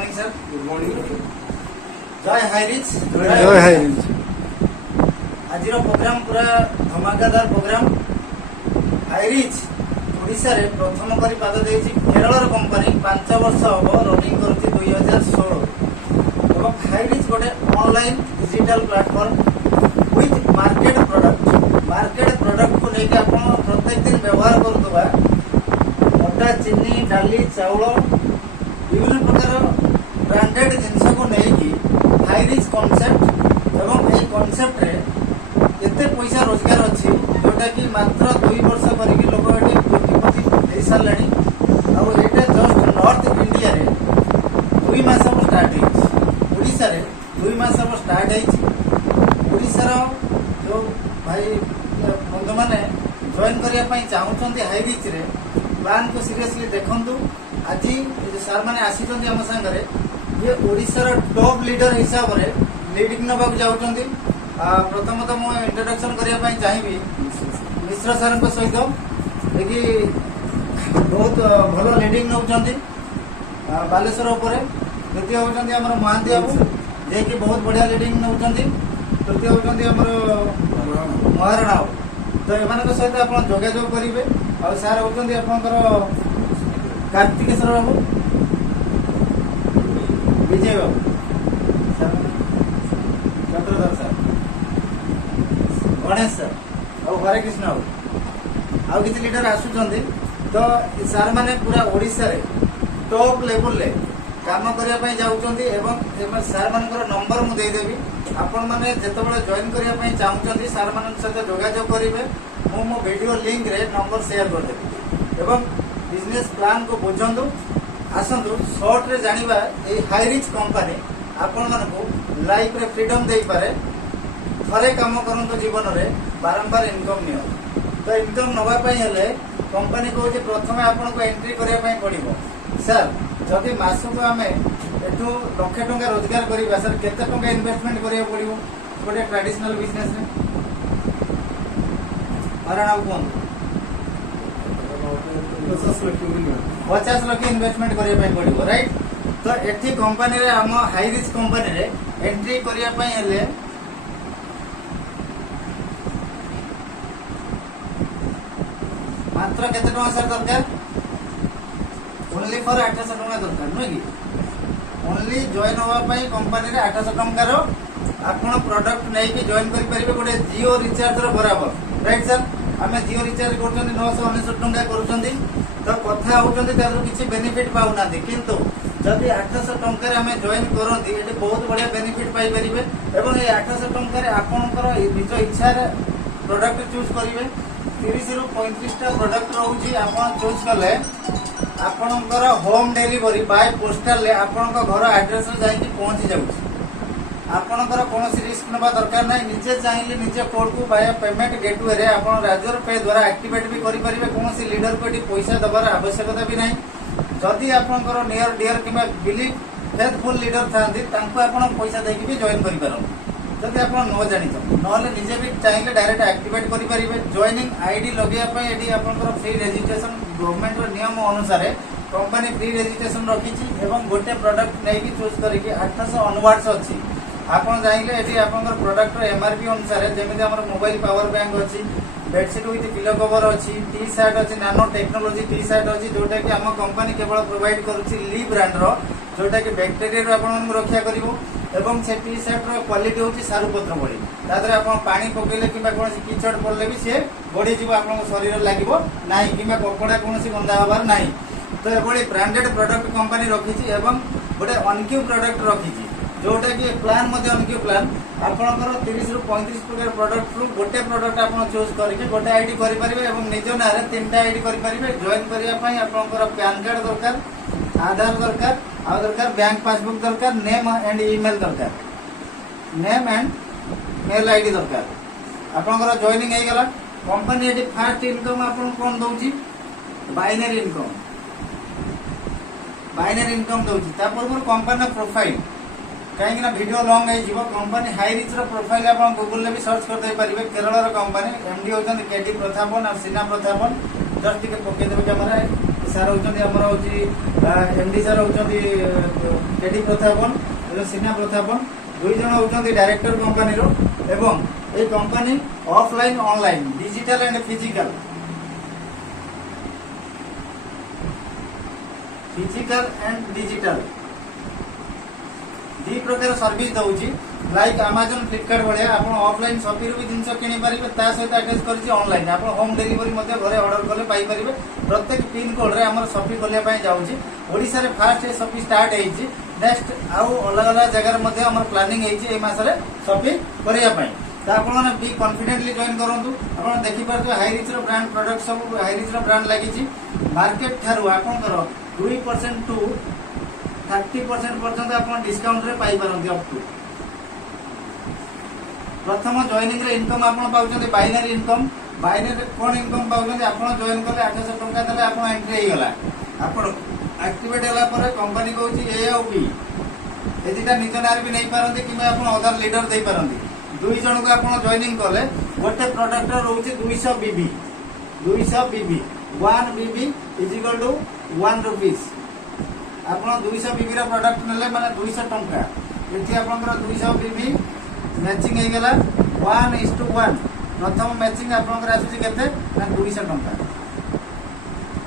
Morning sir. Good morning. जय Highrich. जय Highrich. आज प्रोग्राम पूरा धमाकादार प्रोग्राम। हाईरिच ओडिशा रे प्रथम करी पाद देछि केरल कंपनी 5 वर्ष हबो रनिंग करछि 2016 और हाईरिच गोटे online digital platform with market product को लेके आपण प्रत्येक दिन व्यवहार करतबा अटा चीनी डाली चाउल विभिन्न प्रकार ब्रांडेड जिनस को लेकिन हाईरिच कॉन्सेप्ट एवं ए कॉन्सेप्ट रे एते पैसा रोजगार अच्छी जोटा कि मात्र 2 वर्ष करी लोक ये कोटिपति दे सारे आटा जस्ट नॉर्थ इंडिया रे 2 मास हम स्टार्ट ओडिशा रे 2 मास हम स्टार्ट ओडिशार जो भाई बंधु मैंने जॉइन करने चाहूँगी हाईरिच रे प्लान को सीरियसली देखंतु। आज सार मैंने आसी आम सागर ये ओडिशार टॉप लीडर हिसाब से लीडिंग नवाक जाऊँगी। प्रथमतः मुझे इंट्रोडक्शन करने चाहिए मिश्र सार सहित देखिए बहुत भल लीडिंग नौ बालेश्वर उपर। द्वितीय होती महांती बाबू जे कि बहुत बढ़िया लीडिंग नौ। तृतीय होती महाराणा बाबू। तो एमान सहित आप जोगाजोग करेंगे। और सार होती आपंकर कार्तिकेश्वर बाबू, विजय बाबू, चंद्रधर सर, गणेश सर और हरे कृष्ण बाबू आउ किसी लीडर आसुचंदी। तो सार मैंने पूरा ओडिशा रे टॉप लेवल ले काम करने जाऊँगी। एवं सार मान नंबर मुझे देदेवी आपण मैंने जिते जॉइन करने चाहूँगी सार मान सहित जोगाजोग करेंगे। मु मो वीडियो लिंक रे नंबर शेयर करदेवी एवं बिजनेस प्लान को बुझंतु। आसतु शॉर्ट रे जानिबा ए हाईरिच कंपनी आपण मानकु लाइफ रे फ्रीडम देई पारे। थरे काम करंतु जीवन रे बारंबार इनकम नियो। तो इनकम नवा पई हेले कंपनी को जे प्रथमे आपण को एंट्री करिया पई पड़िबो। सर जदि मासको आमे एठू लक्ष टंका रोजगार करिबा सर केते टंका इन्वेस्टमेंट करिया पड़िबो गोटे ट्रेडिशनल बिजनेस रे? महाराणा कौन 50 लाख इन्वेस्टमेंट करने पड़ो राइट। तो एठी कंपनी रे आम हाईरिच कंपनी रे एंट्री करने हेले मात्र केते टका सर दरकार? ओनली फॉर 800 टका दरकार नुहे कि ओनली जॉइन होगा कंपनी रे 800 टंकार आपण प्रोडक्ट नहीं कि जॉइन करि परिबे गोटे जियो रिचार्ज रो बराबर राइट सर। आम जियो रिचार्ज कर 999 टंका कर तो कथा होती किसी बेनिफिट पाऊना किंतु जदि 800 टंकार आम जॉइन करती ये बहुत बढ़िया बेनिफिट पाइपर। एवं ये 800 टंकार आपंकर निज इच्छा प्रोडक्ट चूज करेंगे। 30 रु 35टा प्रोडक्ट रोचे आप चूज कले आपणकर होम डिलीवरी बाय पोस्टाल आपण घर एड्रेस जाकि पहुंची जाऊँगी। आपणकर कौन रिस्क ना दरकार ना निजे चाहिए निजे कोड को बाय पेमेंट गेटवे रे आप राजर पे द्वारा एक्टिवेट भी करेंगे। कौन लीडर को ये पैसा दबार आवश्यकता भी नहीं। जदि आपंकर नियर डियर कि बिलीव फेथफुल लीडर था आप पैसा देकी भी जॉइन करें। जदि आप न जानी ना निजे भी चाहिए डायरेक्ट एक्टिवेट करेंगे। जॉइनिंग आईडी लगेगा ये आपंकर फ्री रजिस्ट्रेशन गवर्नमेंट नियम अनुसार कंपनी फ्री रजिस्ट्रेशन रखी गोटे प्रोडक्ट नहीं चूज करके 800 अनवर्ड्स अच्छी आपन जाइले एठी आपनकर प्रोडक्ट रो एमआरपी अनुसार जेमिति हमर मोबाइल पावर बैंक अछि, बेडशीट विथ पिलो कवर अछि, टी शर्ट अछि, नानो टेक्नोलॉजी टी शर्ट अछि जोटा कि हम कंपनी केवल प्रोवाइड करूछि ली ब्रांड रो जोटा कि बैक्टेरिया रो आपन मन रक्षा करिवो। एवं से टी शर्ट रो क्वालिटी होछि सारुपत्र बडी तादरे आपन पानी पकेले किबा कोनसी कीचड़ पड़ले भी से बडी जीव आपन शरीर लागिवो नाही किबा कपड़ा कोनसी गंदा हबार नाही। तो एभली ब्रांडेड प्रोडक्ट कंपनी रखिछि एवं गोटे अनक्यू प्रोडक्ट रखिछि जोटा कि प्लान अनक्यू प्लान आपंकर 30 रु 35 प्रकार प्रोडक्ट रु गोटे प्रोडक्ट आप चूज करके गोटे आईडी करेंगे और निज ना 3टा आईडी करेंगे। जॉइन करने आपंकर पैन कार्ड दरकार, आधार दरकार, आ दरकार बैंक पासबुक दरकार, नेम एंड ईमेल दरकार, नेम एंड मेल आईडी दरकार। आपंकर जॉइनिंग हो गला कंपनी ये फास्ट इनकम आपन कौन दउची बाइनरी इनकम दउची। ता पूर्व कंपनी प्रोफाइल कहीं वीडियो लॉन्ग हो कंपनी हाईरिच प्रोफाइल आप गूगल भी सर्च करदे पारे। केरल कंपनी एमडी होती केडी प्रथापन और सीना प्रथापन जस्ट टे पकईदेवे कैमेरा ସାର୍ ହେଉଛନ୍ତି ଆମର ହେଉଛି ଏମଡି ସାର୍ ହେଉଛନ୍ତି କେଡି ପ୍ରତାପନ ଏବଂ ସିନା ପ୍ରତାପନ, 2 ଜଣ ହେଉଛନ୍ତି ଡାଇରେକ୍ଟର कंपनी ଏବଂ এই company offline online digital and physical and digital दी प्रकार सर्विस दउची लाइक अमेजन फ्लिपकार्ट भाया आप ऑफलाइन शॉपी भी जिन किनी पारे ता सहित अटैच कर ऑनलाइन आप होम डिलीवरी घरे ऑर्डर कले पाई परिबे। प्रत्येक पिन कोड रे हमर शॉपी खोलिया पई जाउची। ओडिसा रे फास्ट ए शॉपी स्टार्ट हेची। नेक्स्ट आउ अलग अलग जगह रे मध्ये हमर प्लानिंग हेची ए मास रे शॉपी करिया पई। ता आपण ने बी कॉन्फिडेंटली जॉइन करंतु। आपण देखि पार हाई रिच रो ब्रांड प्रोडक्ट सब हाई रिच रो ब्रांड लागिची। मार्केट थारु आपण करो 2% टू 30% पर्यंत आप डिस्काउंट रे पाई पारंती अप टू। प्रथम जॉइनिंग रे इनकम आप पाउछन्ते बाइनरी इनकम। बाइनरी कोन इनकम पाउछन्ते आप जॉइन करले 800 टंका देले आप एंट्री हे गला। आप एक्टिवेट होला पर कंपनी कहूची ए और बी ए दिटा निज नार भी नहीं पारंती कि आप अदर लीडर दे पारंती। 2 जन को आप जॉइनिंग कले गोटे प्रोडक्ट रहउची 200 BB 200 BB 1 BB is equal to 1 rupees. आप 200 बीबी रा प्रोडक्ट नेले माने 200 टंका। एठी आपनकर 200 बीबी मैचिंग हे गेला 1:1। प्रथम मैचिंग आपनकर आसुची केते ना 200 टंका।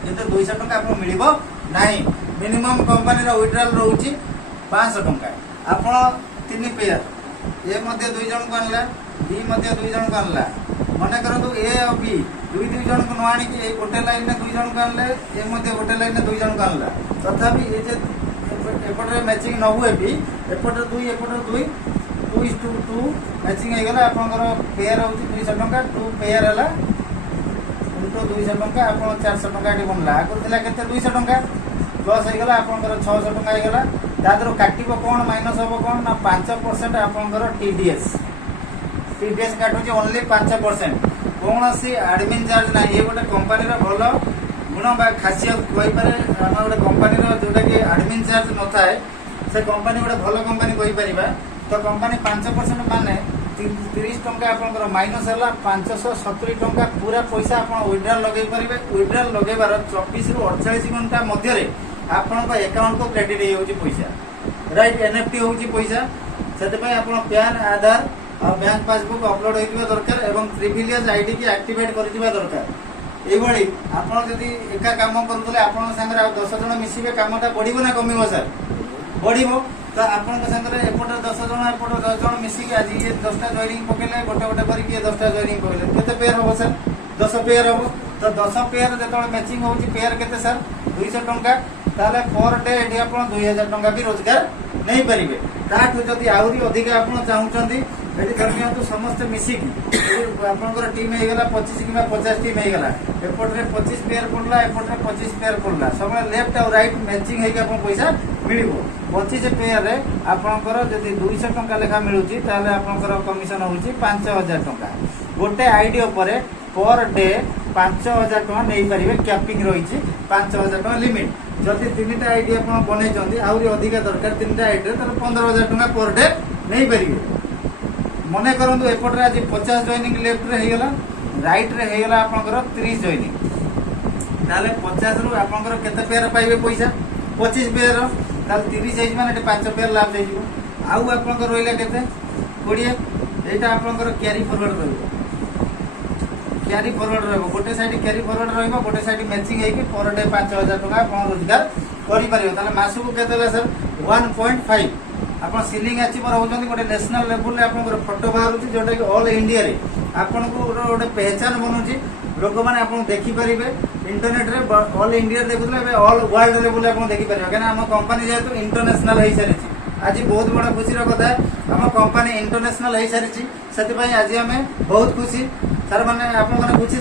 किंतु 200 टंका आपन मिलिबो नाही। मिनिमम कंपनी रा विड्रॉल रहउची 500 टंका। आपन 3 पेयर ए मध्ये 2 जन को आनला, बी मध्ये 2 जन को आनला। मने करंतु ए और बी 2 जन को न आनी कि ए गोटे लाइन में 2 जन को आनले, ए मध्ये गोटे लाइन में 2 जन को आनला। तथापि ए जे एपटे मैचिंग न हुए भी एपटे 2 एपटे 2 2:2 मैचिंग हे गेला। आपनकर पेयर होची 200 टंका। 2 पेयर हला इनटू 200 टंका। आपन 400 टंका डी बनला। आको थिला केते 200 टंका प्लस हे गेला आपनकर 600 टंका हे गेला। दादरो काटिबो कोन माइनस होबो कोन ना 5% आपनकर टीडीएस काटुची ओनली 5%। कौनसी एडमिन चार्ज ना। ये गोटे कंपनी रो भलो गुण बा खासियत कोइ पारे। हम गोटे कंपनी रो जोटा कि एडमिन चार्ज न थाए से कंपनी गोटे भलो कंपनी कोइ परिबा। तो कंपनी 5% माने 30 टंका आपनकर माइनस हला 570 टंका पूरा पैसा आपन विड्रॉल लगे परिबे। विड्रॉल लगेबार 24 रु 48 घंटा मध्य रे आपन को अकाउंट को क्रेडिट हे होची पैसा। राइट एनएफटी होची पैसा। सेते पय आपन पैन आधार और बैंक पासबुक अपलोड होइतिबा दरकार एवं प्रिविलेज आईडी की एक्टिवेट करथिबा दरकार। ए भली आपन जदी एका काम करथले आपन संगे 10 जण मिसिबे कामटा बढ़िबो ना कमिबो सर? बढ़िबो। तो आपन के संगे एपटे 10 जण एपटे 10 जण मिसी के आज ये 10टा जॉइनिंग पकेले गोटे गोटे करी के 10टा जॉइनिंग पकेले केते पेयर हो सर? 10 पेयर हो। तो 10 पेयर जेतोले मैचिंग होची पेयर केते सर? 200 टंका। ताले पर डे एडी आपन 2000 टंका भी रोजगार नहीं परिबे। ताठु जदी आउरी अधिक आपन चाहुचंदी एडी धरनिया तो समस्त मिसी की आपनकर टीम हे गेला 25 किबा 50 टीम हे गेला। एपटरे 25 पेयर पडला एपटरे 25 पेयर पडला। सब लेफ्ट और राइट मैचिंग हे के आपन पैसा मिलिबो। 25 पेयर रे आपनकर जदी 200 टंका लेखा मिलुची ताले आपनकर कमिशन होउची 5000 टंका। गोटे आईडी उपरे पर डे 5000 टंका नहीं परिबे। कैपिंग रहिची 5000 टंका लिमिट। जदि 3टा आईडी आपन बनै चंदी आउरी अधिक दरकार 3टा आईडी रे ताले 15000 टंका पर डे नहीं परिबे। मने करंतु एपटरे आज 50 जॉइनिंग लेफ्ट रे हे गेला, राइट रे हे गेला आपनकर 30 जॉइनिंग। ताले 50 रु आपनकर केते पेयर पाइबे पैसा? 25 पेयर। ताले 30 हे माने 5 पेयर लाभ दे जिवो। आउ आपनकर रोइला केते 20। एटा आपनकर कैरी फॉरवर्ड रहइबो। कैरी फॉरवर्ड रहइबो। गोटे साइड कैरी फॉरवर्ड रहइबो, गोटे साइड मैचिंग हे कि पर डे 5000 टका आपन रोजगार करि परिबो। ताले मासु को केते ला सर? 1.5। आप सिलिंग अचीवर होती गोटे नेशनल लेवल रे आपन फोटो बाहर जोटा कि ऑल इंडिया रे आपन को गोटे पहचान बनूची। लोक मैंने आप देखिपारे इंटरनेट रे ऑल इंडिया देखुले ऑल वर्ल्ड लेवल आप देखिपारे। कहीं आम कंपनी जेहेतु इंटरनेशनल हो सारी आज बहुत बड़ा खुशी कथा आम कंपनी इंटरनेशनल हो सारी से आज आम बहुत खुशी सर मैंने आप खुशी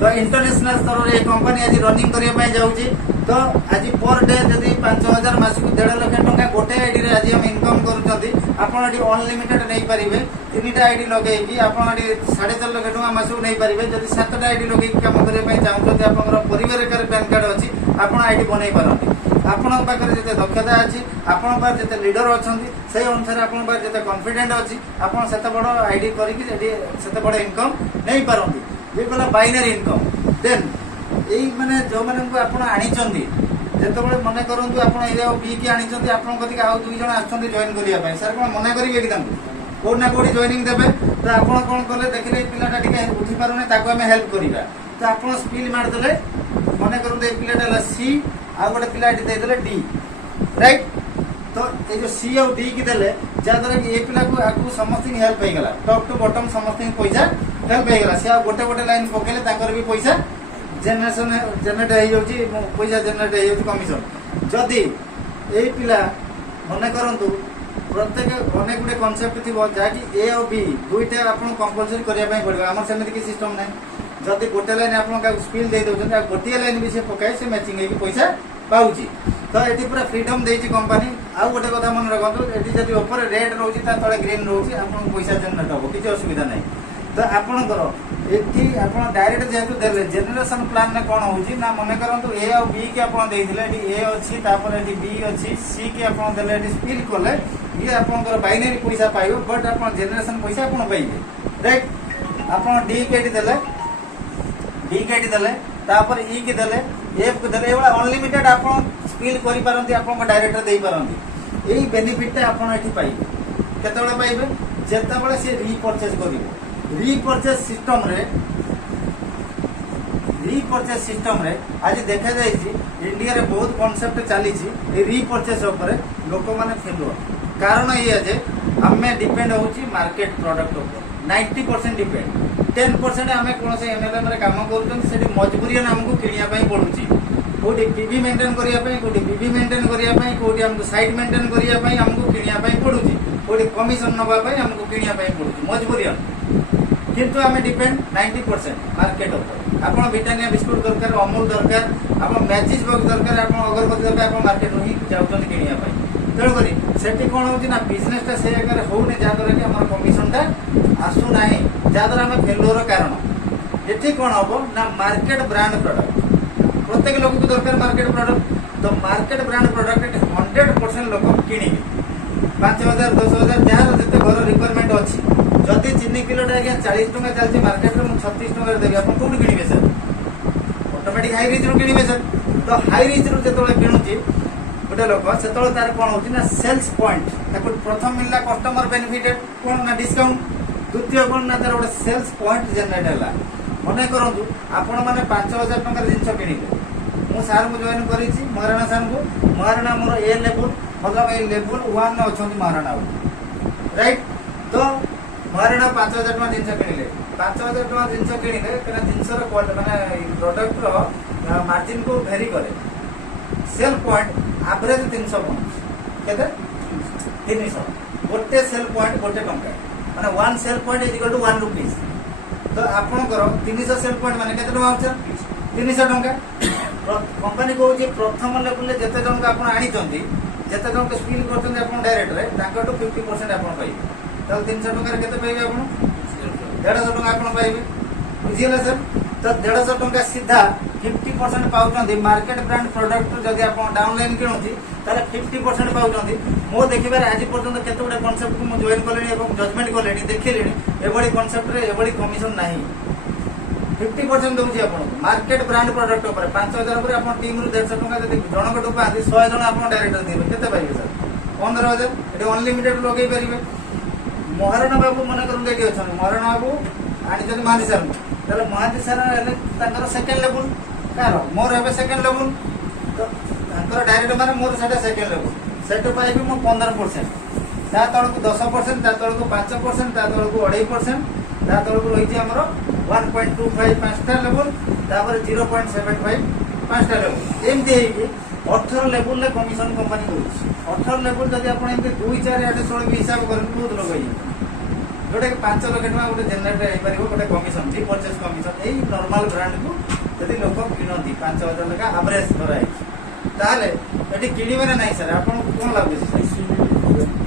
तो इंटरनेशनल स्तर में कंपनी आज रनिंग करने जाऊँगी। तो आज पर डे जदि 5000 मासक 1.5 लाख टंका गोटे आईडी रे आज हम इनकम करूँ। आपड़ अनलिमिटेड नहीं पारे 3टा आईडी लगे आपड़ 4.5 लाख टंका मासक नहीं पारे। जब 7टा आईडी लगे कम करने चाहते आप परिवार पैन कार्ड अच्छी आप आईडी बनई पारती। आपण पाखे जिते दक्षता अच्छी आपण जिते लीडर अच्छा से अनुसार आप जिते कॉन्फिडेंट अच्छी आप बड़ आईडी करके बड़ इनकम नहीं पारती। ये गला बाइनरी इनकम। देन ଏଇ ମାନେ ଯୋଉମାନଙ୍କୁ ଆପଣ ଆଣିଛନ୍ତି ଯେତେବେଳେ ମନେ କରନ୍ତୁ ଆପଣ ଏ ଆଉ ବି କି ଆଣିଛନ୍ତି ଆପଣଙ୍କ କତିକି ଆଉ 2 ଜଣ ଆସୁଛନ୍ତି ଜଏନ୍ କରିବା ପାଇଁ ସାର୍ କଣ ମନା କରିବେ କି ତାଙ୍କୁ କୋଉଠି ନା କୋଉଠି ଜଏନିଂ ଦେବେ ତ ଆପଣ କଣ କଲେ ଦେଖିଲେ ଏଇ ପିଲାଟା ଟିକେ ଉଠି ପାରୁନି ତାକୁ ଆମେ ହେଲ୍ପ କରିବା ତ ଆପଣ ସ୍ପିଲ୍ ମାରିଦେଲେ ମନେ କରନ୍ତୁ ଏଇ ପିଲାଟା ହେଲା ସି ଆଉ ଗୋଟେ ପିଲା ଏଠି ଦେଇଦେଲେ ଡି ରାଇଟ୍ तो ये जो सी और डी की देले जहाँद्वारा कि ये पिला को आपको समस्त हेल्प हो गला टॉप टू बॉटम समस्त पैसा हेल्प हो गला से गोटे गोटे लाइन पकेले ताकर भी पैसा जनरेशन जनरेट हो जाउची पैसा जनरेट हो जाउची कमिशन जदी ए पिला मने करंतु प्रत्येक अनेक गुटे कॉन्सेप्ट थी जहाँकि ए और बी दुईटा आपन कंपलसरी करिया पय पड़िबो हमर सेମିତି कि सिस्टम नै जदी गोटे लाइन आपन का स्पीड दे दोछन आ गोटे लाइन भी से पकाई से मैचिंग हेकी पैसा पाउची तो ये पूरा फ्रीडम देती कंपनी आउ गोटे कथा मन रखु ये जब ऊपर रेड रोचे तले ग्रीन रोचे आप पैसा जनरेट हम किसी असुविधा नहीं तो आपणकर ये आप डायरेक्ट जेहतु देले जेनेरेशन प्लान में कौन हो मन करूँ ए आ बी की आपड़ ए अच्छी बी अच्छी सी की आप स्पिल कले ये आप बाइनरी पैसा पाइब बट आप जेनेरेशन पैसा आप पाइबे राइट आप डी के देले डी के देले तापर ई की देले एफ को देले एवढा अनलिमिटेड आप स्पिल करि पारंती आपन डायरेक्टर देई पारंती एई बेनिफिट आपन एठी पाइबे केतेबेले पाइबे जेतेबेले से रीपर्चेज करिवो रीपर्चेज सिस्टम रे आज देखा जाय इंडिया रे बहुत कांसेप्ट चली रीपर्चेज ऊपर लोक माने फेलुअर कारण ये जे हमें डिपेंड होची मार्केट प्रोडक्ट ऊपर 90% डिपेंड 10% आम कौन से एमएलएम रे काम कर मजबूरी आमको किनिया पड़ुची कोटी पीवी मेंटेन करने कोटी बीबी मेंटेन करने कोटी आमको साइड मेंटेन करने आमको किनिया पड़ुची कोटी कमिशन नवाई आमको किनिया पड़ुची मजबूरी किंतु आम डिपेंड 90% मार्केट ऊपर आप ब्रिटानिया बिस्कुट दरकार अमूल दरकार आप मैजिक बॉक्स दरकार आप अगरबत्ती दरकार आप मार्केट ही जाऊँ किनिया तेणुक से कौन हो बिजनेस से जगह होने जहाँद्वारा कि आम कमिशनटा आसूना जहाँद्वारा आम फेलुअर कारण ये कौन हम ना मार्केट ब्रांड प्रोडक्ट प्रत्येक लोक को दरकार मार्केट प्रोडक्ट तो मार्केट ब्रांड प्रोडक्ट 100% लोक किणे 5,000 10,000 जहाँ जिते घर रिक्वायरमेंट अच्छी जदि चीनी किलोटा आज्ञा 40 टका चलती मार्केट में 36 टका देवी आप कौन किणवे सर ऑटोमेटिक हाई रिच रू किणवे सर तो हाई रिच रू जो किणुची गोटे लोक से तार कौन हो सेल्स पॉइंट प्रथम मिलला कस्टमर बेनिफिटेड कौन ना डिस्काउंट द्वितीय कौन ना तार गोटे सेल्स पॉइंट जनरेट है मन करूँ आपण मैंने 5,000 टकर जिन किणिले मु सार को जॉइन करी महाराणा सार को महाराणा मोर ए लेवल मतलब ए लेवल 1 अच्छा महाराणा राइट तो महाराणा 5,000 टका जिन किणिले 5,000 टका जिन किणिले कहीं जिनसर माने प्रोडक्टर मार्जिन को भेरी करे सेल पॉइंट एवरेज 300 केते 300 गोटे सेल पॉइंट गोटे टंका माने 1 sale point is equal to 1 rupees तो आपणकर 300 सेल पॉइंट माने केते टका होछ 300 टंका कंपनी को प्रथम लेवल जिते जन को आप आनी जिते जन को स्पिल कर डायरेक्ट रे ताकटू 50% आप पाइबे तो 300 टंका केते पाइबे आप 150 टंका आप पाइबे बुझिला सर तो 150 टंका सीधा 50% पाउछंदी मार्केट ब्रांड प्रोडक्ट जदि आप डाउनलाइन किणुची ताले 50% पाउछंदी मो देखिबार आज पर्यंत केते गुडे कांसेप्ट को मो जॉइन करलेनी एवं जजमेंट करलेनी देखिलेनी एबडी कांसेप्ट रे एबडी कमिशन नाही 50% दउची आपन मार्केट ब्रांड प्रोडक्ट ऊपर 5,000 ऊपर आपन टीम रु 150 टका जदि जणक टुपा आदि 100 जण आपन डायरेक्टर देबे केते पाइबे सर 15,000 एटी अनलिमिटेड लगै परिबे महाराणा बाबू मन करू एटी अछन महाराणा बाबू आनी जदि महांती सर ताले महांती सर हेले ताकर सेकंड लेवल कार मोर हेबे सेकंड लेवल तो ताकर डायरेक्ट माने मोर सेटा सेकंड लेवल सेट पाइबे मो 15% ता तळकु 10% ता तळकु 5% ता तळकु 2.5% ता तळकु रहिछि हमरो 1.25 5टा लेवल तापर 0.75 5टा लेवल एमती हेकी 18 लेवल ले कमिशन कंपनी होछि 18 लेवल जदि आपण एमती 2 4 8 16 भी हिसाब करन बहुत लोग होई जोटा कि 5 लाख टका गोटे जनरेट हो पार गोटे कमिशन जी परचेज कमिशन यही नॉर्मल ब्रांड को जदि लोक किणती 5,000 टका एवरेज धराई ताले एटी किणिबे ना नहीं सर आपन कोन लागुछि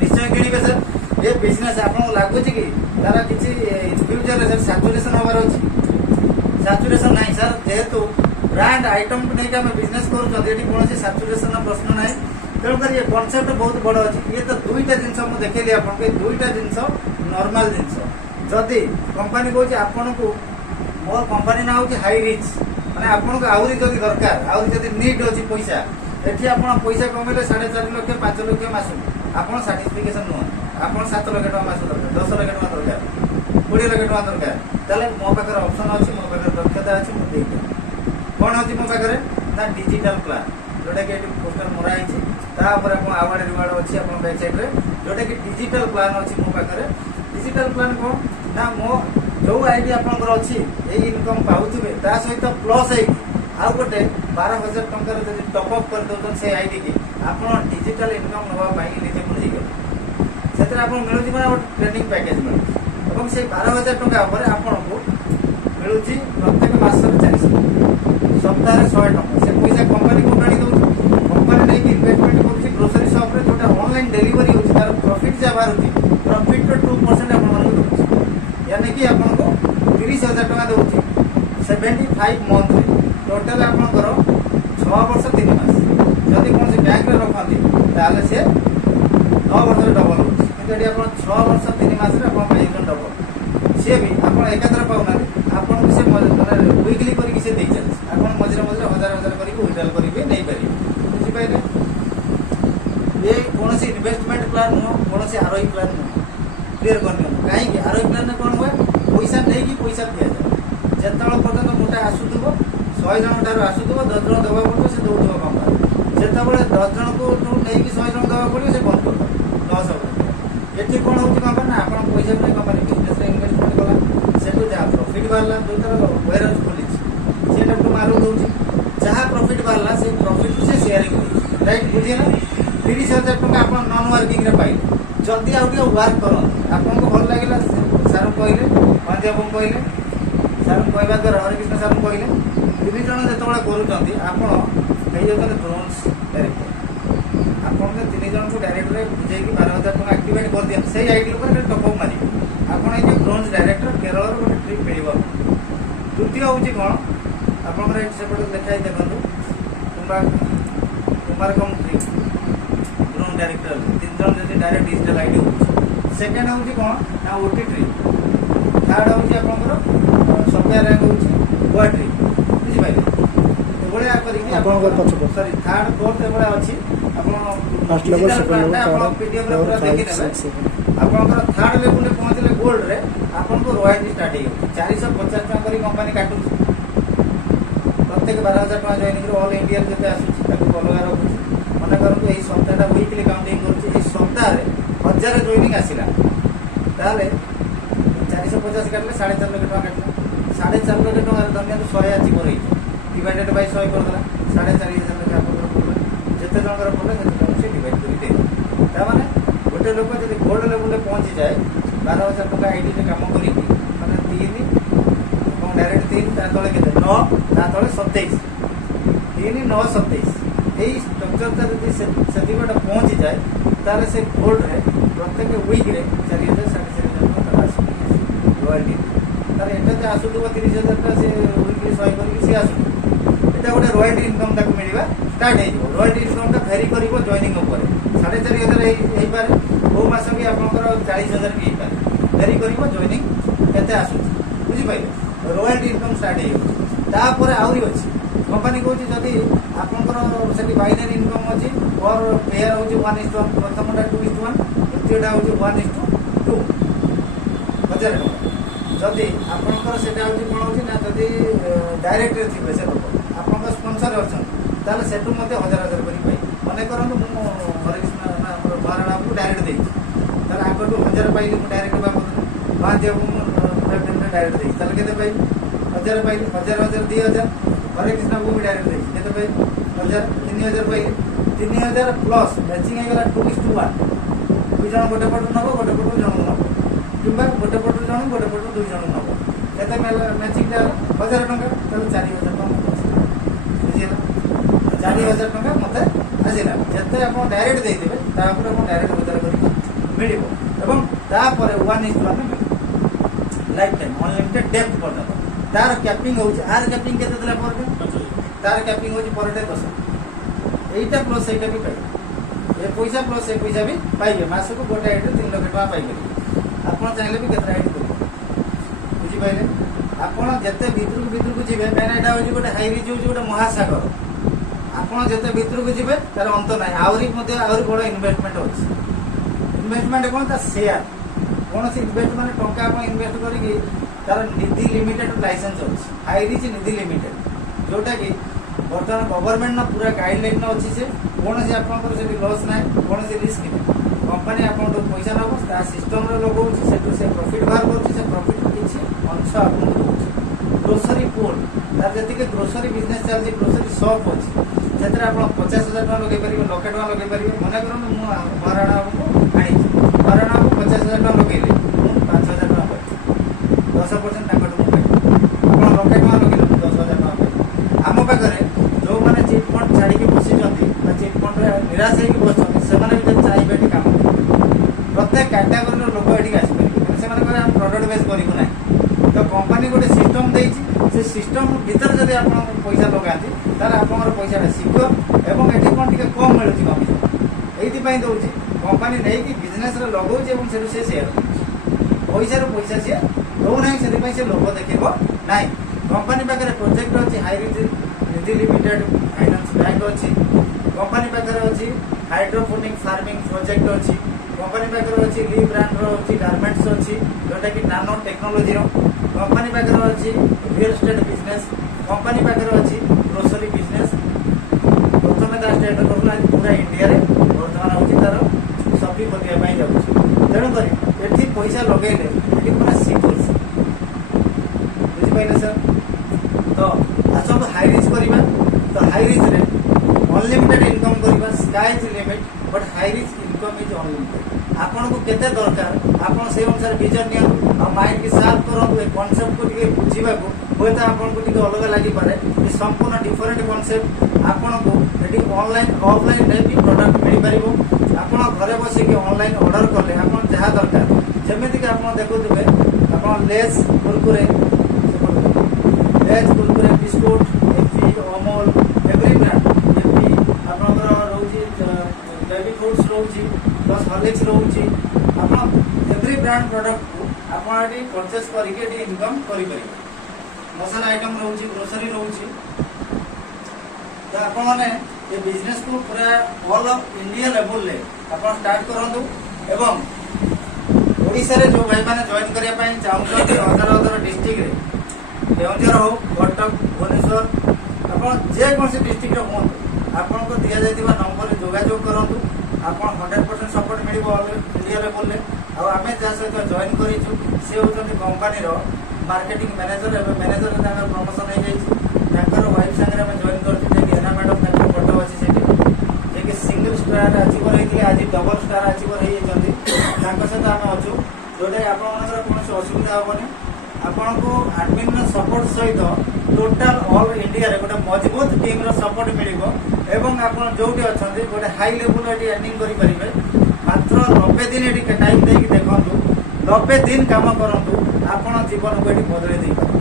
निश्चय किणिबे सर ये बिजनेस आपन लागुछि कि तारा किछि फ्यूचर सर सैचुरेशन होबार अछि सैचुरेशन नहीं सर जेहेतु ब्रांड आइटम को लेकर आम बिजनेस कर कौन सैचुरेशन प्रश्न ना तेणुकर ये कनसेप्ट बहुत बड़ अच्छी ये तो दुईटा जिन मुझे देखली आपको दुईटा जिन नॉर्मल जिन जदि कंपनी कहे आपन को मोर कंपनी ना हूँ हाई रिच माने आपन आउरी जदि दरकार आउरी जदि नीड अछि पैसा एठी आपन पैसा कमेले 4.5 लाख 5 लाख मासु आपन सर्टिफिकेशन नो आपन 7 लाख टका मासु दरकार 10 लाख टका दरकार 20 लाख टका दरकार ताले मो पाकर ऑप्शन अछि मो पाकर दक्षता अछि मो देई कोन अछि मो पाकर ना डिजिटल प्लान जोटा कि पोस्टर मरा है तापर आप आवार्ड रिवार्ड अच्छी आप वेबसाइट रे जोटा कि डिजिटल प्लान अच्छी मो पाखे डिजिटल प्लान कौन ना मो जो आईडी आपंकर अच्छी यही इनकम पाऊे ता सहित प्लस है आउ गोटे 12,000 टकर जब टपअप कर दौन से आईडी की आप डिजिटल इनकम नापी एलिजिबल हो गए आप मिलूँ मैं गोटे ट्रेनिंग पैकेज मिलूँ से 12,000 टका आपको मिलूँ प्रत्येक मस 400 सप्ताह 100 टका से पैसा कंपनी को आनी दौर कंपनी नहीं इन्वेस्टमेंट कर ग्रोसरी शॉप रे जोटा ऑनलाइन डिलीवरी होची तार प्रॉफिट जा बारुची प्रॉफिट रो 2% आपन मन दउची यानी कि आपन को 30,000 टका दउची 75 मंथ रे टोटल आपन करो 6 वर्ष 3 मास जदि कोन से बैंक रे रखंती ताले से 9 वर्ष रे डबल होची किंतु एडी आपन 6 वर्ष 3 मास रे आपन पाई जन डबल से भी आपन एकाधर पाउना आपन से माने वीकली करी कि से देई छै आपन मझरे मझरे हजार करी विड्रॉल करी नहीं पारी बुझी पाइले ये कौन सी इन्वेस्टमेंट प्लान नुह कौन सी आरओई प्लान नुह क्लियर करनी कहीं आरओई प्लान में कौन हुए पैसा नहीं कि पैसा दि जाए जिते पर्यटन गोटे आसूब 100 जन ठार आसूब 10 जन दवा पड़ो से दौड़ कंपनी जिते 10 जन को नहीं 100 जन दवा पड़ो से बंद कर लॉस हो ये कौन हो कंपनी आप पैसा नहीं कंपनी बिजनेस इन्वेस्टमेंट कला से जहाँ प्रॉफिट बाहर जो थर वेयर हाउस खोली से मालूम दूसरी जहाँ प्रॉफिट बाहर से प्रॉफिट से शेयरिंग राइट बुझे ना 30,000 टका आप नॉन वर्किंग रे पाइले जल्दी आउ टे वर्क करते आपको भल लगे सार कहले पंजाब कहले सार कहवा द्वारा हरिकृष्ण सार कहले 3 जन जो करुँच आप ड्रोन्स डायरेक्टर आप 3 जन को डायरेक्टर बुझे 12,000 टका आक्टिवेट कर दिखाँ से आईडी टपअप मारे आप ड्रोन्स डायरेक्टर केरल गोटे ट्रिप मिल द्वितीय हूँ कौन आपंकर सेपटे लिखाई देखो कुमारकम ट्रिप ड्रोन डायरेक्टर 3 जन जब डायरेक्ट डिजिटल आईडी हो सेकेंड हूँ कौन ना ओटी ट्रिप थर्ड हूँ आपंकर सफिया रैंक हूँ गोवा ट्रिप बुझिपारे सॉरी थर्ड फोर्थ एभलिया अच्छी पीडीएफ पूरा देखी आपंकर थर्ड लेवल में पहुँचले गोल्ड रे आपन को रॉयल्टी स्टार्ट हो 450 टका करी कंपनी काटू प्रत्येक 12,000 टका जॉइनिंग ऑल इंडिया जब आसूँ अलग रखुच्छी मन करूँ यही सप्ताहटा वीकली काउंटिंग करुँच सप्ताह 1000 जॉइनिंग आसला ताले 450 काटले 4.5 लाख टका काटला 4.5 लाख टका धनिया 100 अचीव रही डिवाइडेड बाय 100 करदेला 4,500 टका आपन पड़े जिते जनकर पड़े से डिवाइड कर माने गोटे लोक जब गोल्ड लेवल पहुँची जाए 12,000 टका आईडी से काम करी मैंने 3 डायरेक्ट 3 तले के 9 तले 27 3 9 27 यही स्ट्रक्चरटा जब से गोटे पहुँची जाए ताले से गोल्ड रे प्रत्येक वीक रे 4,000 4,500 टका रॉयल्टी तार एटा आसूब 30,000 टका से वीकली 100 करके सी आसू एटा गोटे रॉयल्टी इनकम ताको मिलवा स्टार्ट हो रॉयल्टी इनकम टा भेरी करिवो जॉइनिंग ऊपर 4,500 हो पारे वो मास भी आपंकर 40,000 भी पारे भेरी करिवो जॉइनिंग केते आसू बुझी पाइले रॉयल्टी इनकम स्टार्ट हो तापर आउरी अछि कंपनी कहूँ जदि आपंकर से बाइनरी इनकम अच्छी और पेयर हूँ 1:1 प्रथमटा 2:1 द्वितीयटा हूँ 1:2 1000 टका जदि आपंकर से कौन हो ना जदि डायरेक्ट थे से लोक आप स्पन्सर अच्छा ताले सेठू 1,000 कर मन करूँ हरिकृष्ण महाराणा को डायरेक्ट देती आगू 1,000 पाइली डायरेक्ट बाबद महादेव डायरेक्ट देती के पाइली 1,000 पाइली 1,000 2,000 हरिकृष्ण को भी डायरेक्ट देती के 1,000 3,000 पाइली 3,000 प्लस मैचिंग होगा 2:1 दुई जन गोटे पटू नब गोटे पटू जन नब कि गोटे पटू जन गोटे पटू 2 जन नब के मैचिंग 1,000 टका 4,000 टका बुझीला 4,000 टका मत आसला जिते आप डायरेक्ट देते आप डायरेक्ट 1,000 कर मिल और 1:1 लाइफ टाइम अनलिमिटेड डेप्थ पर्यटन तार कैपिंग आर कैपिंग के तार कैपिंग हो पर डे 10 यहीटा प्लस सहीटा भी पाइबे ए पैसा प्लस से पैसा भी पाइबे मास को गोटे आईडी 3 लाख टका पाइबे आप चाहिए भी केतना आईडी करेंगे बुझी पाइले ଆପଣ ଯେତେ ଭିତରକୁ ଯିବେ କାହିଁକିନା ଏଇଟା ହେଉଛି ଗୋଟେ ହାଇ ରିଚ୍ ହେଉଛି ଗୋଟେ ମହାସାଗର। ଆପଣ ଯେତେ ଭିତରକୁ ଯିବେ ତାର ଅନ୍ତ ନାହିଁ। ଆହୁରି ବଡ଼ ଇନଭେଷ୍ଟମେଣ୍ଟ ଅଛି। ଇନଭେଷ୍ଟମେଣ୍ଟ କ'ଣ? ତା ସେୟାର। କୌଣସି ଇନଭେଷ୍ଟମେଣ୍ଟ ଟଙ୍କା ଆପଣ ଇନଭେଷ୍ଟ କରିକି ତାର ନିଧି ଲିମିଟେଡ୍ ଲାଇସେନ୍ସ ଅଛି, ହାଇ ରିଚ୍ ନିଧି ଲିମିଟେଡ୍, ଯୋଉଟାକି ବର୍ତ୍ତମାନ ଗଭର୍ଣ୍ଣମେଣ୍ଟର ପୁରା ଗାଇଡଲାଇନ୍ ଅଛି ଯେ କୌଣସି ଆପଣଙ୍କର ସେଠି ଲସ୍ ନାହିଁ, କୌଣସି ରିସ୍କ ନାହିଁ। କମ୍ପାନୀ ଆପଣଙ୍କୁ ପଇସା ନେବ, ତା ସିଷ୍ଟମରେ ଲଗାଉଛି, ସେଠୁ ସେ ପ୍ରଫିଟ୍ ବାହାର କରୁଛି, ସେ ପ୍ରଫିଟ୍ କିଛି ଅଂଶ ଆପଣଙ୍କୁ ଦେଉଛି। ଗ୍ରୋସରୀ ପୁଲ୍, ତାର ଯେତିକି ଗ୍ରୋସରୀ ବିଜନେସ୍ ଚାଲିଛି, ଗ୍ରୋସରୀ ସପ୍ ଅଛି, ସେଥିରେ ଆପଣ 50,000 ଟଙ୍କା ଲଗେଇ ପାରିବେ, ଲକ୍ଷେ ଟଙ୍କା ଲଗେଇ ପାରିବେ। ମନେ କରନ୍ତୁ ମୁଁ ମହାରାଣା ବାବୁଙ୍କୁ ଆଣିଛି, ମହାରାଣା ବାବୁ 50,000 ଟଙ୍କା ଲଗେଇଲେ, ମୁଁ 5,000 ଟଙ୍କା ପାଇଛି, 10% ତାଙ୍କଠୁ ମୁଁ ପାଇବି। ଆପଣ ଲକ୍ଷେ ଟଙ୍କା ଲଗେଇଲେ, ମୁଁ 10,000 ଟଙ୍କା ପାଇବି। ଆମ ପାଖରେ ଯୋଉମାନେ ଚିଟ୍ ଫଣ୍ଡ ଛାଡ଼ିକି ବସିଛନ୍ତି ବା ଚିଟ୍ ଫଣ୍ଡରେ ନିରାଶ ହେଇକି ବସିଛନ୍ତି, ସେମାନେ ବି ଯଦି ଚାହିଁବେ ଏଠି କାମ କରିବେ। ପ୍ରତ୍ୟେକ କ୍ୟାଟାଗୋରୀର ଲୋକ ଏଠିକି ଆସିପାରିବେ, କିନ୍ତୁ ସେମାନେ କହିବେ ଆମେ ପ୍ରଡକ୍ଟ ବେସ୍ କରିବୁ ନାହିଁ। ତ କମ୍ପାନୀ ଗୋଟେ ସିଷ୍ଟମ ଦେଇଛି, ସେ ସିଷ୍ଟମ ଭିତରେ ଯଦି ଆପଣ ପଇସା ଲଗାନ୍ତି ତାହେଲେ ଆପଣଙ୍କର ପଇସାଟା ଶୀଘ୍ର ଏବଂ ଏଠି କ'ଣ ଟିକେ କମ୍ ମିଳୁଛି କମିଶନ। ଏଇଥିପାଇଁ ଦେଉଛି, କମ୍ପାନୀ ନେଇକି ବିଜନେସରେ ଲଗାଉଛି ଏବଂ ସେଠୁ ସେ ସେୟାର ଦେଉଛି। ପଇସାରୁ ପଇସା ସିଏ ଦେଉନାହିଁ, ସେଥିପାଇଁ ସେ ଲୋଭ ଦେଖେଇବ ନାହିଁ। କମ୍ପାନୀ ପାଖରେ ପ୍ରୋଜେକ୍ଟ ଅଛି, ହାଇ ରିଚ୍ ନିଧି ଲିମିଟେଡ୍ ଫାଇନାନ୍ସ ବ୍ୟାଙ୍କ ଅଛି, କମ୍ପାନୀ ପାଖରେ ଅଛି ହାଇଡ୍ରୋପୋନିକ୍ ଫାର୍ମିଂ ପ୍ରୋଜେକ୍ଟ ଅଛି, କମ୍ପାନୀ ପାଖରେ ଅଛି ଲି ବ୍ରାଣ୍ଡର ଅଛି ଗାର୍ମେଣ୍ଟସ୍ ଅଛି, ଯୋଉଟାକି ନାନୋ ଟେକ୍ନୋଲୋଜିର। କମ୍ପାନୀ ପାଖରେ ଅଛି ରିଅଲ ଏଷ୍ଟେଟ୍ ବିଜନେସ୍, କମ୍ପାନୀ ପାଖରେ ଅଛି ଗ୍ରୋସରୀ ବିଜନେସ୍। ପ୍ରଥମେ ତା ଷ୍ଟେଟ୍ କରୁଥିଲା, ପୁରା ଇଣ୍ଡିଆରେ ବର୍ତ୍ତମାନ ହେଉଛି ତାର ସଫି କରିବା ପାଇଁ ଯାଉଛି। ତେଣୁକରି ଏଠି ପଇସା ଲଗେଇଲେ ଏଠି ପୁରା ସିକ୍ୟୁର, ବୁଝିପାରିଲେ ସାର୍? ତ ଆସନ୍ତୁ ହାଇ ରିଚ୍ କରିବା। ତ ହାଇ ରିଚ୍ରେ ଅନଲିମିଟେଡ୍ ଇନକମ୍ କରିବା, sky is limit, but high reach income is unlimited. ଆପଣଙ୍କୁ କେତେ ଦରକାର ଆପଣ ସେଇ ଅନୁସାରେ ଭିଜନ ନିଅନ୍ତୁ ଆଉ ମାଇଣ୍ଡକି ସାର୍ପ କରନ୍ତୁ। ଏ କନସେପ୍ଟକୁ ଟିକେ ବୁଝିବାକୁ ହୁଏତ ଆପଣଙ୍କୁ ଟିକେ ଅଲଗା ଲାଗିପାରେ, ଏ ସମ୍ପୂର୍ଣ୍ଣ ଡିଫରେଣ୍ଟ କନସେପ୍ଟ। ଆପଣଙ୍କୁ ଏଠି ଅନଲାଇନ୍ ଅଫଲାଇନ୍ରେ ବି ପ୍ରଡକ୍ଟ ମିଳିପାରିବ। ଆପଣ ଘରେ ବସିକି ଅନଲାଇନ୍ ଅର୍ଡର କଲେ ଆପଣ ଯାହା ଦରକାର, ଯେମିତିକି ଆପଣ ଦେଖୁଥିବେ ଆପଣ ଲେସ୍ କୁରକୁରେ ବିସ୍କୁଟ, ଏପି, ଅମୁଲ, ଏଭ୍ରି ବ୍ରାଣ୍ଡ, ଏପି ଆପଣଙ୍କର ରହୁଛି, ବେବି ଫୁଡ୍ସ ରହୁଛି, ପ୍ଲସ୍ ହର୍ଲିକ୍ସ ରହୁଛି। ଆପଣ ଏଭ୍ରି ବ୍ରାଣ୍ଡ ପ୍ରଡକ୍ଟକୁ ଆପଣ ଏଠି ପରଚେସ୍ କରିକି ଏଠି ଇନକମ୍ କରିପାରିବେ। ମସଲା ଆଇଟମ୍ ରହୁଛି, ଗ୍ରୋସରୀ ରହୁଛି। ତ ଆପଣମାନେ ଏ ବିଜନେସକୁ ପୁରା ଅଲ୍ ଅଫ୍ ଇଣ୍ଡିଆ ଲେଭେଲରେ ଆପଣ ଷ୍ଟାର୍ଟ କରନ୍ତୁ ଏବଂ ଓଡ଼ିଶାରେ ଯେଉଁ ଭାଇମାନେ ଜଏନ୍ କରିବା ପାଇଁ ଚାହୁଁଛନ୍ତି ଅଦର ଡିଷ୍ଟ୍ରିକ୍ଟରେ, କେଉଁଝର ହଉ, କଟକ, ଭୁବନେଶ୍ୱର, ଆପଣ ଯେକୌଣସି ଡିଷ୍ଟ୍ରିକ୍ଟରେ ହୁଅନ୍ତୁ, ଆପଣଙ୍କୁ ଦିଆଯାଇଥିବା ନମ୍ବରରେ ଯୋଗାଯୋଗ କରନ୍ତୁ। ଆପଣ 100% ସପୋର୍ଟ ମିଳିବ ଅଲ୍ ଇଣ୍ଡିଆ ଲେଭେଲରେ। ଆଉ ଆମେ ଯାହା ସହିତ ଜଏନ୍ କରିଛୁ ସେ ହେଉଛନ୍ତି କମ୍ପାନୀର ମାର୍କେଟିଂ ମ୍ୟାନେଜର। ଏବେ ମ୍ୟାନେଜରରେ ତାଙ୍କର ପ୍ରମୋସନ୍ ହେଇଯାଇଛି। ତାଙ୍କର ୱାଇଫ୍ ସାଙ୍ଗରେ ଆମେ ଜଏନ୍ କରିଛୁ, ଯିଏକି ଏନା ମ୍ୟାଡ଼ାମ୍, ତାଙ୍କର ଫଟୋ ଅଛି ସେଠି, ଯିଏକି ସିଙ୍ଗଲ ଷ୍ଟାର ଆଚିଭର ହେଇଥିଲେ, ଆଜି ଡବଲ ଷ୍ଟାର ଆଚିଭର ହେଇଯାଇଛନ୍ତି। ତାଙ୍କ ସହିତ ଆମେ ଅଛୁ, ଯେଉଁଟାକି ଆପଣମାନଙ୍କର କୌଣସି ଅସୁବିଧା ହେବନି। ଆପଣଙ୍କୁ ଆଡମିନ୍ର ସପୋର୍ଟ ସହିତ ଟୋଟାଲ ଅଲ୍ ଇଣ୍ଡିଆରେ ଗୋଟେ ମଜବୁତ ଟିମ୍ର ସପୋର୍ଟ ମିଳିବ ଏବଂ ଆପଣ ଯୋଉଠି ଅଛନ୍ତି ଗୋଟେ ହାଇ ଲେଭେଲ ଏଠି ଏର୍ନିଂ କରିପାରିବେ। ମାତ୍ର 90 ଦିନ ଏଠି ଟାଇମ୍ ଦେଇକି ଦେଖନ୍ତୁ, 90 ଦିନ କାମ କରନ୍ତୁ, ଆପଣ ଜୀବନକୁ ଏଠି ବଦଳେଇ ଦେଇପାରିବେ।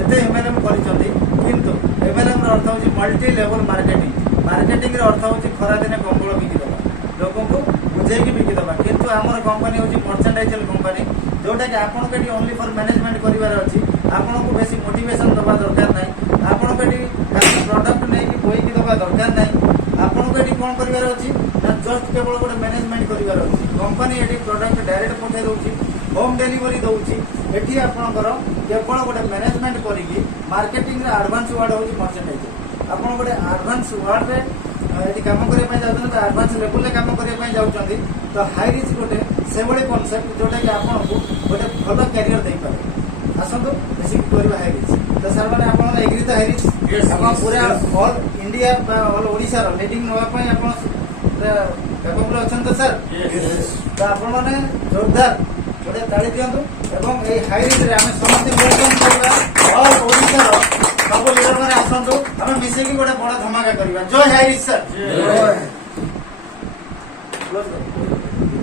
ଏତେ MLM କରିଛନ୍ତି, କିନ୍ତୁ MLMର ଅର୍ଥ ହେଉଛି ମଲ୍ଟି ଲେଭେଲ ମାର୍କେଟିଂ। ମାର୍କେଟିଂର ଅର୍ଥ ହେଉଛି ଖରାଦିନେ କମ୍ବଳ ବିକିଦେବା, ଲୋକଙ୍କୁ ବୁଝେଇକି ବିକିଦେବା। କିନ୍ତୁ ଆମର କମ୍ପାନୀ ହେଉଛି ମର୍ଚାଣ୍ଡାଇଜେଲ କମ୍ପାନୀ, ଯୋଉଟାକି ଆପଣଙ୍କୁ ଏଠି ଓନ୍ଲି ଫର୍ ମ୍ୟାନେଜମେଣ୍ଟ କରିବାର ଅଛି। ଆପଣଙ୍କୁ ବେଶୀ ମୋଟିଭେସନ ଦେବା ଦରକାର ନାହିଁ, ଆପଣଙ୍କୁ ଏଠି ଖାଲି ପ୍ରଡକ୍ଟ ନେଇକି ବୋହିକି ଦେବା ଦରକାର ନାହିଁ। ଆପଣଙ୍କୁ ଏଠି କ'ଣ କରିବାର ଅଛି ନା ଜଷ୍ଟ କେବଳ ଗୋଟେ ମ୍ୟାନେଜମେଣ୍ଟ କରିବାର ଅଛି। କମ୍ପାନୀ ଏଠି ପ୍ରଡକ୍ଟ ଡାଇରେକ୍ଟ ପଠାଇ ଦେଉଛି, ହୋମ୍ ଡେଲିଭରି ଦେଉଛି। ଏଠି ଆପଣଙ୍କର କେବଳ ଗୋଟେ ମ୍ୟାନେଜମେଣ୍ଟ କରିକି ମାର୍କେଟିଂର ଆଡଭାନ୍ସ ୱାର୍ଡ ହେଉଛି ମର୍ଚାଣ୍ଡାଇଜେଲ। ଆପଣ ଗୋଟେ ଆଡଭାନ୍ସ ୱାର୍ଡରେ ଏଠି କାମ କରିବା ପାଇଁ ଯାଉଛନ୍ତି, ଆଡଭାନ୍ସ ଲେଭେଲରେ କାମ କରିବା ପାଇଁ ଯାଉଛନ୍ତି, ତ ହାଇ ରିଚ୍ ଗୋଟେ ସେଭଳି କନସେପ୍ଟ ଯୋଉଟାକି ଆପଣଙ୍କୁ ଗୋଟେ ଭଲ କ୍ୟାରିୟର ଦେଇପାରେ। ଆସନ୍ତୁ ବେସିକ୍ କରିବା ହାଇ ରିଚ୍। ତ ସାର୍ ମାନେ ଆପଣ ଏଗ୍ରି ତ ହାଇ ରିଚ୍, ଆପଣ ପୁରା ଅଲ୍ ଇଣ୍ଡିଆ ବା ଅଲ୍ ଓଡ଼ିଶାର লিডিং ନେବା ପାଇଁ ଆପଣ ପୁରା କ୍ୟାପେବଲ୍ ଅଛନ୍ତି ତ ସାର୍? ତ ଆପଣମାନେ ଜୋରଦାର ଗୋଟେ ତାଳି ଦିଅନ୍ତୁ ଏବଂ ଏଇ ହାଇ ରିଚ୍ରେ ଆମେ ସମସ୍ତେ ୱେଲକମ୍ କରିବା। ଅଲ୍ ଓଡ଼ିଶାର ସବୁ ଲିଡରମାନେ ଆସନ୍ତୁ, ଆମେ ମିଶିକି ଗୋଟେ ବଡ଼ ଧମାକା କରିବା। ଜୟ ହାଇ ରିଚ୍ ସାର୍।